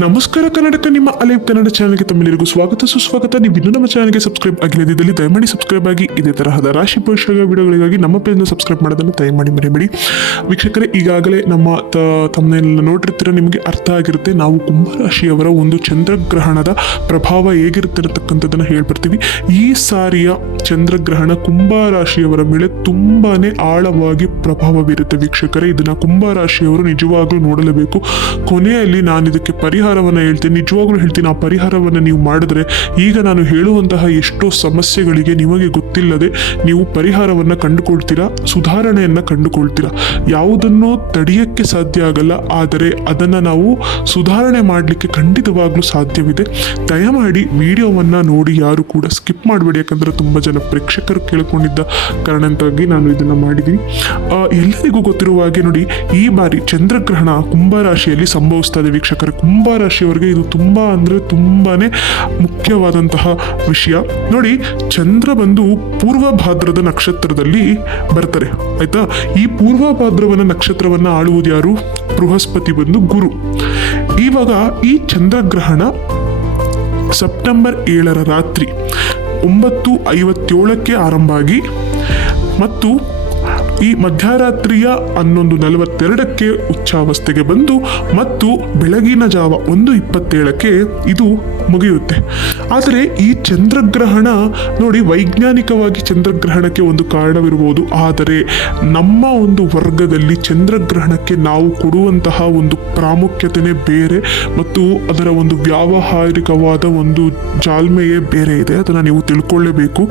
ನಮಸ್ಕಾರ ಕರ್ನಾಟಕ, ನಿಮ್ಮ ಅಲೈವ್ ಕನ್ನಡ ಚಾನಲ್ಗೆ ತಮ್ಮೆಲ್ಲರಿಗೂ ಸ್ವಾಗತ ಸುಸ್ವಾಗತ. ನೀವು ಇನ್ನೂ ನಮ್ಮ ಚಾನಲ್ಗೆ ಸಬ್ಸ್ಕ್ರೈಬ್ ಆಗಿಲ್ಲದಿದ್ದಲ್ಲಿ ದಯಮಾಡಿ ಸಬ್ಸ್ಕ್ರೈಬ್ ಆಗಿ. ಇದೇ ತರಹದ ರಾಶಿ ಭವಿಷ್ಯಗಳ ವಿಡಿಯೋಗಳಿಗಾಗಿ ನಮ್ಮ ಪೇಜ್ನ ಸಬ್ಸ್ಕ್ರೈಬ್ ಮಾಡೋದನ್ನು ದಯಮಾಡಿ ಮರಿಬೇಡಿ. ವೀಕ್ಷಕರೇ, ಈಗಾಗಲೇ ನಮ್ಮ ತಮ್ಮನೆಲ್ಲ ನೋಡಿರ್ತೀರ, ನಿಮಗೆ ಅರ್ಥ ಆಗಿರುತ್ತೆ. ನಾವು ಕುಂಭರಾಶಿಯವರ ಒಂದು ಚಂದ್ರಗ್ರಹಣದ ಪ್ರಭಾವ ಹೇಗಿರುತ್ತೆ ಅನ್ನತಕ್ಕಂಥದ್ದನ್ನು ಹೇಳ್ಬರ್ತೀವಿ. ಈ ಸಾರಿಯ ಚಂದ್ರಗ್ರಹಣ ಕುಂಭರಾಶಿಯವರ ಮೇಲೆ ತುಂಬಾನೇ ಆಳವಾಗಿ ಪ್ರಭಾವ ಬೀರುತ್ತೆ ವೀಕ್ಷಕರೇ. ಇದನ್ನ ಕುಂಭರಾಶಿಯವರು ನಿಜವಾಗ್ಲೂ ನೋಡಲೇಬೇಕು. ಕೊನೆಯಲ್ಲಿ ನಾನು ಇದಕ್ಕೆ ಪರಿಹಾರವನ್ನು ಹೇಳ್ತೀನಿ, ನಿಜವಾಗ್ಲೂ ಹೇಳ್ತೀನಿ. ಆ ಪರಿಹಾರವನ್ನು ನೀವು ಮಾಡಿದ್ರೆ ಈಗ ನಾನು ಹೇಳುವಂತಹ ಎಷ್ಟೋ ಸಮಸ್ಯೆಗಳಿಗೆ ನಿಮಗೆ ಗೊತ್ತಿಲ್ಲದೆ ನೀವು ಪರಿಹಾರವನ್ನು ಕಂಡುಕೊಳ್ತೀರಾ, ಸುಧಾರಣೆಯನ್ನು ಕಂಡುಕೊಳ್ತೀರಾ. ಯಾವುದನ್ನು ತಡೆಯಕ್ಕೆ ಸಾಧ್ಯ ಆಗಲ್ಲ, ಆದರೆ ಅದನ್ನು ನಾವು ಸುಧಾರಣೆ ಮಾಡಲಿಕ್ಕೆ ಖಂಡಿತವಾಗ್ಲೂ ಸಾಧ್ಯವಿದೆ. ದಯಮಾಡಿ ವಿಡಿಯೋವನ್ನು ನೋಡಿ, ಯಾರು ಕೂಡ ಸ್ಕಿಪ್ ಮಾಡಬೇಡಿ. ಯಾಕಂದರೆ ತುಂಬ ಜನ ಪ್ರೇಕ್ಷಕರು ಕೇಳಿಕೊಂಡಿದ್ದ ಕಾರಣಕ್ಕಾಗಿ ನಾನು ಇದನ್ನು ಮಾಡಿದ್ದೀನಿ. ಎಲ್ಲರಿಗೂ ಗೊತ್ತಿರುವ ಹಾಗೆ ನೋಡಿ, ಈ ಬಾರಿ ಚಂದ್ರಗ್ರಹಣ ಕುಂಭರಾಶಿಯಲ್ಲಿ ಸಂಭವಿಸ್ತದೆ ವೀಕ್ಷಕರೇ. ಕುಂಭರಾಶಿಯವರಿಗೆ ಇದು ತುಂಬಾ ಅಂದರೆ ತುಂಬಾನೇ ಮುಖ್ಯವಾದಂತಹ ವಿಷಯ. ನೋಡಿ, ಚಂದ್ರ ಬಂದು ಪೂರ್ವ ಭಾದ್ರದ ನಕ್ಷತ್ರದಲ್ಲಿ ಬರ್ತಾರೆ, ಆಯ್ತಾ. ಈ ಪೂರ್ವ ಭಾದ್ರವನ ನಕ್ಷತ್ರವನ್ನ ಆಳುವುದು ಯಾರು? ಬೃಹಸ್ಪತಿ ಬಂದು ಗುರು. ಇವಾಗ ಈ ಚಂದ್ರಗ್ರಹಣ ಸೆಪ್ಟೆಂಬರ್ 7ರ ರಾತ್ರಿ 9:57 ಆರಂಭ ಆಗಿ ಮತ್ತು ಈ ಮಧ್ಯರಾತ್ರಿಯ 11:42 ಉಚ್ಚಾವಸ್ಥೆಗೆ ಬಂದು ಮತ್ತು ಬೆಳಗಿನ ಜಾವ 1:27 ಇದು ಮುಗಿಯುತ್ತೆ. ಆದರೆ ಈ ಚಂದ್ರಗ್ರಹಣ ನೋಡಿ, ವೈಜ್ಞಾನಿಕವಾಗಿ ಚಂದ್ರಗ್ರಹಣಕ್ಕೆ ಒಂದು ಕಾರಣವಿರಬಹುದು, ಆದರೆ ನಮ್ಮ ಒಂದು ವರ್ಗದಲ್ಲಿ ಚಂದ್ರಗ್ರಹಣಕ್ಕೆ ನಾವು ಕೊಡುವಂತಹ ಒಂದು ಪ್ರಾಮುಖ್ಯತೆಯೇ ಬೇರೆ ಮತ್ತು ಅದರ ಒಂದು ವ್ಯಾವಹಾರಿಕವಾದ ಒಂದು ಜಾಲ್ಮೆಯೇ ಬೇರೆ ಇದೆ. ಅದನ್ನು ನೀವು ತಿಳ್ಕೊಳ್ಳೇಬೇಕು.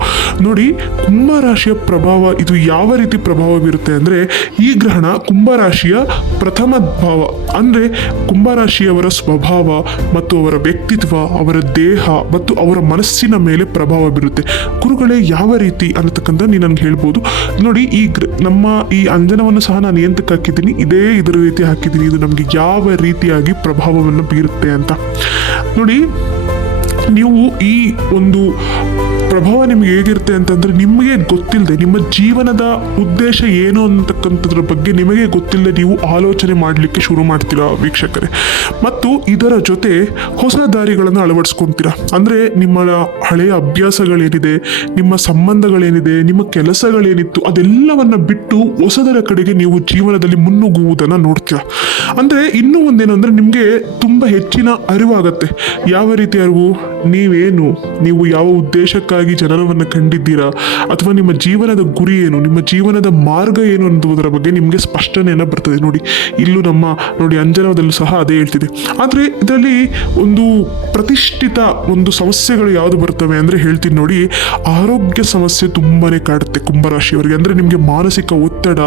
ನೋಡಿ, ಕುಂಭರಾಶಿಯ ಪ್ರಭಾವ ಇದು ಯಾವ ರೀತಿ ಪ್ರಭಾವ ಬೀರುತ್ತೆ ಅಂದರೆ, ಈ ಗ್ರಹಣ ಕುಂಭರಾಶಿಯ ಪ್ರಥಮ ಭಾವ ಅಂದರೆ ಕುಂಭರಾಶಿಯವರ ಸ್ವಭಾವ ಮತ್ತು ಅವರ ವ್ಯಕ್ತಿತ್ವ, ಅವರ ದೇಹ ಮತ್ತು ಅವರ ಮನಸ್ಸಿನ ಮೇಲೆ ಪ್ರಭಾವ ಬೀರುತ್ತೆ. ಗುರುಗಳೇ ಯಾವ ರೀತಿ ಅನ್ನತಕ್ಕಂಥ ನೀವು ನನಗೆ ಹೇಳ್ಬೋದು. ನೋಡಿ, ನಮ್ಮ ಈ ಅಂಜನವನ್ನು ಸಹ ನಾನು ಎಂತಕ್ಕೆ ಹಾಕಿದ್ದೀನಿ, ಇದರ ರೀತಿ ಹಾಕಿದ್ದೀನಿ. ಇದು ನಮಗೆ ಯಾವ ರೀತಿಯಾಗಿ ಪ್ರಭಾವವನ್ನು ಬೀರುತ್ತೆ ಅಂತ ನೋಡಿ. ನೀವು ಈ ಒಂದು ಪ್ರಭಾವ ನಿಮ್ಗೆ ಹೇಗಿರುತ್ತೆ ಅಂತಂದ್ರೆ, ನಿಮಗೆ ಗೊತ್ತಿಲ್ಲದೆ ನಿಮ್ಮ ಜೀವನದ ಉದ್ದೇಶ ಏನು ಅಂತಕ್ಕಂಥದ್ರ ಬಗ್ಗೆ ನಿಮಗೆ ಗೊತ್ತಿಲ್ಲದೆ ನೀವು ಆಲೋಚನೆ ಮಾಡಲಿಕ್ಕೆ ಶುರು ಮಾಡ್ತೀರಾ ವೀಕ್ಷಕರೇ. ಮತ್ತು ಇದರ ಜೊತೆ ಹೊಸ ದಾರಿಗಳನ್ನು ಅಳವಡಿಸ್ಕೊತೀರಾ. ಅಂದರೆ ನಿಮ್ಮ ಹಳೆಯ ಅಭ್ಯಾಸಗಳೇನಿದೆ, ನಿಮ್ಮ ಸಂಬಂಧಗಳೇನಿದೆ, ನಿಮ್ಮ ಕೆಲಸಗಳೇನಿತ್ತು, ಅದೆಲ್ಲವನ್ನ ಬಿಟ್ಟು ಹೊಸದರ ಕಡೆಗೆ ನೀವು ಜೀವನದಲ್ಲಿ ಮುನ್ನುಗ್ಗುವುದನ್ನು ನೋಡ್ತೀರಾ. ಅಂದರೆ ಇನ್ನೂ ಒಂದೇನು ಅಂದರೆ, ನಿಮಗೆ ತುಂಬ ಹೆಚ್ಚಿನ ಅರಿವಾಗತ್ತೆ. ಯಾವ ರೀತಿ ಅರಿವು? ನೀವು ಯಾವ ಉದ್ದೇಶಕ್ಕಾಗಿ ಜನರವನ್ನು ಕಂಡಿದ್ದೀರಾ, ಅಥವಾ ನಿಮ್ಮ ಜೀವನದ ಗುರಿ ಏನು, ನಿಮ್ಮ ಜೀವನದ ಮಾರ್ಗ ಏನು ಅನ್ನುವುದರ ಬಗ್ಗೆ ನಿಮಗೆ ಸ್ಪಷ್ಟನೆಯನ್ನು ಬರ್ತದೆ. ಇಲ್ಲೂ ನೋಡಿ ಅಂಜನದಲ್ಲೂ ಸಹ ಅದೇ ಹೇಳ್ತಿದೆ. ಆದರೆ ಇದರಲ್ಲಿ ಒಂದು ಪ್ರತಿಷ್ಠಿತ ಒಂದು ಸಮಸ್ಯೆಗಳು ಯಾವುದು ಬರ್ತವೆ ಅಂದರೆ ಹೇಳ್ತೀನಿ ನೋಡಿ. ಆರೋಗ್ಯ ಸಮಸ್ಯೆ ತುಂಬಾನೇ ಕಾಡುತ್ತೆ ಕುಂಭರಾಶಿಯವರಿಗೆ. ಅಂದರೆ ನಿಮಗೆ ಮಾನಸಿಕ ಒತ್ತಡ,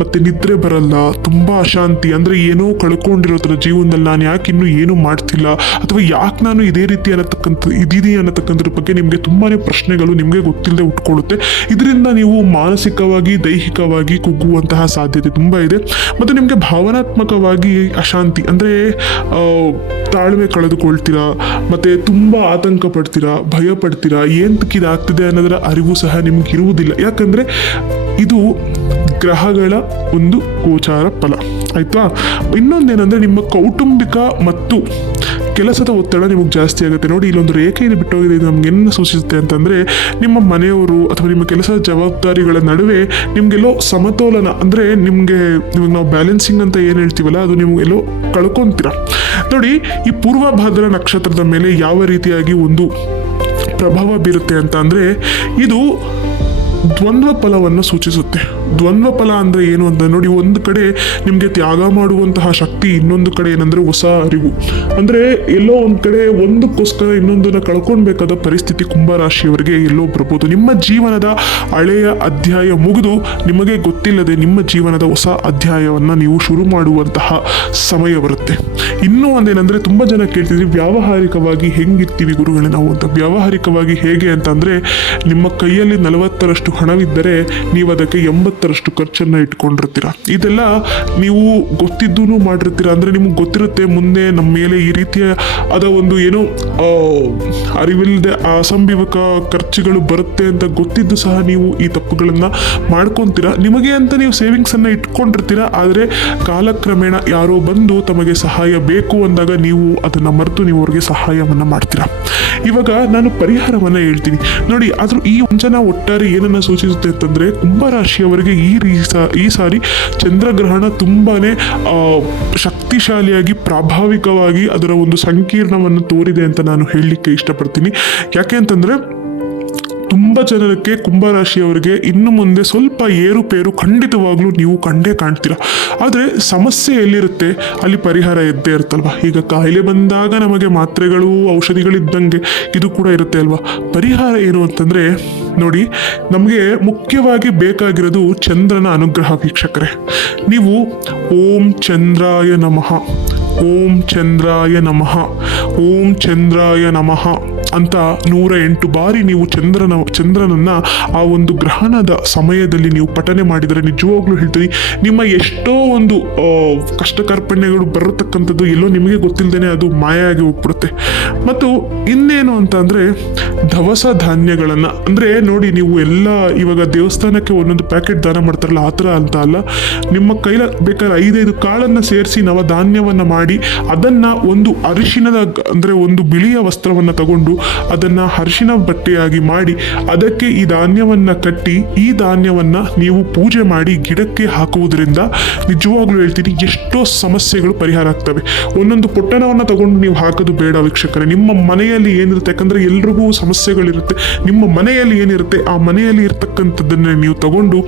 ಮತ್ತೆ ನಿದ್ರೆ ಬರಲ್ಲ, ತುಂಬ ಅಶಾಂತಿ. ಅಂದರೆ ಏನೋ ಕಳ್ಕೊಂಡಿರೋದ್ರ ಜೀವನದಲ್ಲಿ ನಾನು ಯಾಕೆ ಇನ್ನೂ ಏನೂ ಮಾಡ್ತಿಲ್ಲ, ಅಥವಾ ಯಾಕೆ ನಾನು ಇದೇ ರೀತಿ ಅನ್ನತಕ್ಕಂಥದ್ರ ಬಗ್ಗೆ ನಿಮಗೆ ತುಂಬಾನೇ ಪ್ರಶ್ನೆಗಳು ನಿಮಗೆ ಗೊತ್ತಿಲ್ಲದೆ ಉಟ್ಕೊಳ್ಳುತ್ತೆ. ಇದರಿಂದ ನೀವು ಮಾನಸಿಕವಾಗಿ, ದೈಹಿಕವಾಗಿ ಕುಗ್ಗುವಂತಹ ಸಾಧ್ಯತೆ ತುಂಬ ಇದೆ. ಮತ್ತು ನಿಮಗೆ ಭಾವನಾತ್ಮಕವಾಗಿ ಅಶಾಂತಿ, ಅಂದರೆ ತಾಳ್ಮೆ ಕಳೆದುಕೊಳ್ತೀರಾ, ಮತ್ತೆ ತುಂಬ ಆತಂಕ ಪಡ್ತೀರಾ, ಭಯ ಪಡ್ತೀರಾ. ಏನಕ್ಕೆ ಇದಾಗ್ತಿದೆ ಅನ್ನೋದರ ಅರಿವು ಸಹ ನಿಮ್ಗೆ ಇರುವುದಿಲ್ಲ. ಯಾಕಂದರೆ ಇದು ಗ್ರಹಗಳ ಒಂದು ಗೋಚಾರ ಫಲ, ಆಯ್ತಾ. ಇನ್ನೊಂದೇನೆಂದರೆ, ನಿಮ್ಮ ಕೌಟುಂಬಿಕ ಮತ್ತು ಕೆಲಸದ ಒತ್ತಡ ನಿಮಗೆ ಜಾಸ್ತಿ ಆಗುತ್ತೆ. ನೋಡಿ, ಇಲ್ಲೊಂದು ರೇಖೆಯನ್ನು ಬಿಟ್ಟೋಗಿದೆ. ಇದು ನಮ್ಗೆ ಏನು ಸೂಚಿಸುತ್ತೆ ಅಂತಂದರೆ, ನಿಮ್ಮ ಮನೆಯವರು ಅಥವಾ ನಿಮ್ಮ ಕೆಲಸದ ಜವಾಬ್ದಾರಿಗಳ ನಡುವೆ ನಿಮಗೆಲ್ಲೋ ಸಮತೋಲನ, ಅಂದರೆ ನಿಮಗೆ ನಾವು ಬ್ಯಾಲೆನ್ಸಿಂಗ್ ಅಂತ ಏನು ಹೇಳ್ತೀವಲ್ಲ, ಅದು ನಿಮಗೆಲ್ಲೋ ಕಳ್ಕೊತೀರ. ನೋಡಿ, ಈ ಪೂರ್ವ ಭಾದ್ರ ನಕ್ಷತ್ರದ ಮೇಲೆ ಯಾವ ರೀತಿಯಾಗಿ ಒಂದು ಪ್ರಭಾವ ಬೀರುತ್ತೆ ಅಂತ ಅಂದರೆ, ಇದು ದ್ವಂದ್ವ ಫಲವನ್ನು ಸೂಚಿಸುತ್ತೆ. ದ್ವಂದ್ವ ಫಲ ಅಂದರೆ ಏನು ಅಂತ ನೋಡಿ, ಒಂದು ಕಡೆ ನಿಮಗೆ ತ್ಯಾಗ ಮಾಡುವಂತಹ ಶಕ್ತಿ, ಇನ್ನೊಂದು ಕಡೆ ಏನಂದರೆ ಹೊಸ ಅರಿವು. ಅಂದರೆ ಎಲ್ಲೋ ಒಂದು ಕಡೆ ಒಂದಕ್ಕೋಸ್ಕರ ಇನ್ನೊಂದನ್ನು ಕಳ್ಕೊಳ್ಬೇಕಾದ ಪರಿಸ್ಥಿತಿ ಕುಂಭರಾಶಿಯವರಿಗೆ ಎಲ್ಲೋ ಬರ್ಬೋದು. ನಿಮ್ಮ ಜೀವನದ ಹಳೆಯ ಅಧ್ಯಾಯ ಮುಗಿದು ನಿಮಗೆ ಗೊತ್ತಿಲ್ಲದೆ ನಿಮ್ಮ ಜೀವನದ ಹೊಸ ಅಧ್ಯಾಯವನ್ನು ನೀವು ಶುರು ಮಾಡುವಂತಹ ಸಮಯ ಬರುತ್ತೆ. ಇನ್ನೂ ಒಂದೇನೆಂದರೆ, ತುಂಬ ಜನ ಕೇಳ್ತಿದ್ರಿ ವ್ಯಾವಹಾರಿಕವಾಗಿ ಹೆಂಗಿರ್ತೀವಿ ಗುರುಗಳೇ ನಾವು ಅಂತ. ವ್ಯಾವಹಾರಿಕವಾಗಿ ಹೇಗೆ ಅಂತ ಅಂದರೆ, ನಿಮ್ಮ ಕೈಯಲ್ಲಿ 40ರಷ್ಟು ಹಣವಿದ್ದರೆ ನೀವು ಅದಕ್ಕೆ 80ರಷ್ಟು ಖರ್ಚನ್ನು ಇಟ್ಕೊಂಡಿರ್ತೀರ. ಇದೆಲ್ಲ ನೀವು ಗೊತ್ತಿದ್ದೂ ಮಾಡಿರ್ತೀರ. ಅಂದರೆ ನಿಮಗೆ ಗೊತ್ತಿರುತ್ತೆ ಮುಂದೆ ನಮ್ಮ ಮೇಲೆ ಈ ರೀತಿಯ ಅದ ಒಂದು ಏನೋ ಅರಿವಿಲ್ಲದೆ ಅಸಂಭವಿಕ ಖರ್ಚುಗಳು ಬರುತ್ತೆ ಅಂತ ಗೊತ್ತಿದ್ದು ಸಹ ನೀವು ಈ ತಪ್ಪುಗಳನ್ನು ಮಾಡ್ಕೊತೀರ. ನಿಮಗೆ ಅಂತ ನೀವು ಸೇವಿಂಗ್ಸನ್ನು ಇಟ್ಕೊಂಡಿರ್ತೀರ. ಆದರೆ ಕಾಲಕ್ರಮೇಣ ಯಾರೋ ಬಂದು ತಮಗೆ ಸಹಾಯ ಬೇಕು ಅಂದಾಗ ನೀವು ಅದನ್ನು ಮರೆತು ನೀವು ಅವ್ರಿಗೆ ಸಹಾಯವನ್ನು ಮಾಡ್ತೀರಾ. ಇವಾಗ ನಾನು ಪರಿಹಾರವನ್ನು ಹೇಳ್ತೀನಿ ನೋಡಿ. ಆದರೂ ಈ ವಂಚನ ಒಟ್ಟಾರೆ ಏನನ್ನ ಸೂಚಿಸುತ್ತೆ ಅಂತಂದರೆ, ಕುಂಭರಾಶಿಯವರಿಗೆ ಈ ಸಾರಿ ಚಂದ್ರಗ್ರಹಣ ತುಂಬಾನೇ ಶಕ್ತಿಶಾಲಿಯಾಗಿ ಪ್ರಾಭಾವಿಕವಾಗಿ ಅದರ ಒಂದು ಸಂಕೀರ್ಣವನ್ನು ತೋರಿದೆ ಅಂತ ನಾನು ಹೇಳಲಿಕ್ಕೆ ಇಷ್ಟಪಡ್ತೀನಿ. ಯಾಕೆ ಅಂತಂದರೆ ತುಂಬ ಜನಕ್ಕೆ ಕುಂಭರಾಶಿಯವರಿಗೆ ಇನ್ನು ಮುಂದೆ ಸ್ವಲ್ಪ ಏರುಪೇರು ಖಂಡಿತವಾಗ್ಲೂ ನೀವು ಕಂಡೇ ಕಾಣ್ತೀರ. ಆದರೆ ಸಮಸ್ಯೆ ಎಲ್ಲಿರುತ್ತೆ ಅಲ್ಲಿ ಪರಿಹಾರ ಇದ್ದೇ ಇರುತ್ತಲ್ವ. ಈಗ ಕಾಯಿಲೆ ಬಂದಾಗ ನಮಗೆ ಮಾತ್ರೆಗಳು ಔಷಧಿಗಳಿದ್ದಂಗೆ ಇದು ಕೂಡ ಇರುತ್ತೆ ಅಲ್ವಾ. ಪರಿಹಾರ ಏನು ಅಂತಂದರೆ ನೋಡಿ, ನಮಗೆ ಮುಖ್ಯವಾಗಿ ಬೇಕಾಗಿರೋದು ಚಂದ್ರನ ಅನುಗ್ರಹ ವೀಕ್ಷಕರೇ. ನೀವು ಓಂ ಚಂದ್ರಾಯ ನಮಃ, ಓಂ ಚಂದ್ರಾಯ ನಮಃ, ಓಂ ಚಂದ್ರಾಯ ನಮಃ ಅಂತ 108 ಬಾರಿ ನೀವು ಚಂದ್ರನನ್ನ ಆ ಒಂದು ಗ್ರಹಣದ ಸಮಯದಲ್ಲಿ ನೀವು ಪಠನೆ ಮಾಡಿದರೆ ನಿಜವಾಗ್ಲೂ ಹೇಳ್ತೀನಿ, ನಿಮ್ಮ ಎಷ್ಟೋ ಒಂದು ಕಷ್ಟ ಕಾರ್ಪಣ್ಯಗಳು ಬರತಕ್ಕಂಥದ್ದು ಎಲ್ಲೋ ನಿಮಗೆ ಗೊತ್ತಿಲ್ಲದೇನೆ ಅದು ಮಾಯ ಆಗಿ ಹೋಗ್ಬಿಡುತ್ತೆ. ಮತ್ತು ಇನ್ನೇನು ಅಂತ ಅಂದರೆ ದವಸ ಧಾನ್ಯಗಳನ್ನು, ಅಂದರೆ ನೋಡಿ ನೀವು ಎಲ್ಲ ಇವಾಗ ದೇವಸ್ಥಾನಕ್ಕೆ ಒಂದೊಂದು ಪ್ಯಾಕೆಟ್ ದಾನ ಮಾಡ್ತಾರಲ್ಲ ಆ ಥರ ಅಂತ ಅಲ್ಲ, ನಿಮ್ಮ ಕೈಲ ಬೇಕಾದ್ರೆ 5 ಕಾಳನ್ನು ಸೇರಿಸಿ ನವಧಾನ್ಯವನ್ನು ಮಾಡಿ ಅದನ್ನು ಒಂದು ಅರಿಶಿಣದ ಅಂದರೆ ಒಂದು ಬಿಳಿಯ ವಸ್ತ್ರವನ್ನು ತಗೊಂಡು ಅದನ್ನು ಅರಿಶಿಣ ಬಟ್ಟೆಯಾಗಿ ಮಾಡಿ ಅದಕ್ಕೆ ಈ ಧಾನ್ಯವನ್ನು ಕಟ್ಟಿ ಈ ಧಾನ್ಯವನ್ನು ನೀವು ಪೂಜೆ ಮಾಡಿ ಗಿಡಕ್ಕೆ ಹಾಕುವುದರಿಂದ ನಿಜವಾಗ್ಲೂ ಹೇಳ್ತೀನಿ ಎಷ್ಟೋ ಸಮಸ್ಯೆಗಳು ಪರಿಹಾರ ಆಗ್ತವೆ. ಒಂದೊಂದು ಪೊಟ್ಟಣವನ್ನು ತಗೊಂಡು ನೀವು ಹಾಕೋದು ಬೇಡ ವೀಕ್ಷಕರೇ. ನಿಮ್ಮ ಮನೆಯಲ್ಲಿ ಏನಿರುತ್ತೆ, ಯಾಕಂದರೆ ಎಲ್ರಿಗೂ ಸಮಸ್ಯೆಗಳಿರುತ್ತೆ, ನಿಮ್ಮ ಮನೆಯಲ್ಲಿ ಏನಿರುತ್ತೆ ಆ ಮನೆಯಲ್ಲಿ ಇರ್ತಕ್ಕಂಥದ್ದನ್ನೇ ನೀವು ತಗೊಂಡು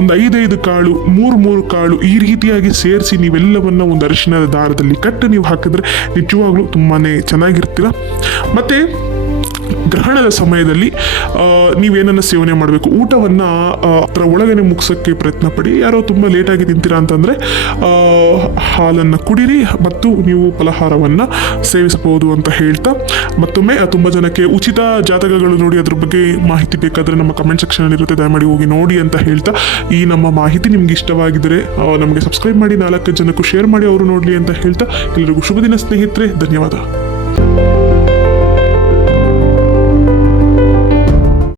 ಒಂದು 5 ಕಾಳು 3 ಕಾಳು ಈ ರೀತಿಯಾಗಿ ಸೇರಿಸಿ ನೀವೆಲ್ಲವನ್ನ ಒಂದು ಅರಿಶಿಣದ ದಾರದಲ್ಲಿ ಕಟ್ಟಿ ನೀವು ಹಾಕಿದ್ರೆ ನಿಜವಾಗ್ಲೂ ತುಂಬಾ ಚೆನ್ನಾಗಿರ್ತೀರ. ಮತ್ತು ಗ್ರಹಣದ ಸಮಯದಲ್ಲಿ ನೀವೇನನ್ನು ಸೇವನೆ ಮಾಡಬೇಕು, ಊಟವನ್ನು ಅದರ ಒಳಗನೆ ಮುಗಿಸೋಕ್ಕೆ ಪ್ರಯತ್ನ ಪಡಿ. ಯಾರೋ ತುಂಬ ಲೇಟಾಗಿ ತಿಂತೀರಾ ಅಂತಂದರೆ ಹಾಲನ್ನು ಕುಡಿರಿ ಮತ್ತು ನೀವು ಫಲಹಾರವನ್ನು ಸೇವಿಸಬಹುದು ಅಂತ ಹೇಳ್ತಾ, ಮತ್ತೊಮ್ಮೆ ತುಂಬ ಜನಕ್ಕೆ ಉಚಿತ ಜಾತಕಗಳು ನೋಡಿ ಅದ್ರ ಬಗ್ಗೆ ಮಾಹಿತಿ ಬೇಕಾದರೆ ನಮ್ಮ ಕಮೆಂಟ್ ಸೆಕ್ಷನಲ್ಲಿ ಇರುತ್ತೆ, ದಯಮಾಡಿ ಹೋಗಿ ನೋಡಿ ಅಂತ ಹೇಳ್ತಾ, ಈ ನಮ್ಮ ಮಾಹಿತಿ ನಿಮ್ಗೆ ಇಷ್ಟವಾಗಿದ್ದರೆ ನಮಗೆ ಸಬ್ಸ್ಕ್ರೈಬ್ ಮಾಡಿ, 4 ಜನಕ್ಕೂ ಶೇರ್ ಮಾಡಿ ಅವರು ನೋಡಲಿ ಅಂತ ಹೇಳ್ತಾ, ಎಲ್ಲರಿಗೂ ಶುಭ ದಿನ ಸ್ನೇಹಿತರೆ. ಧನ್ಯವಾದ.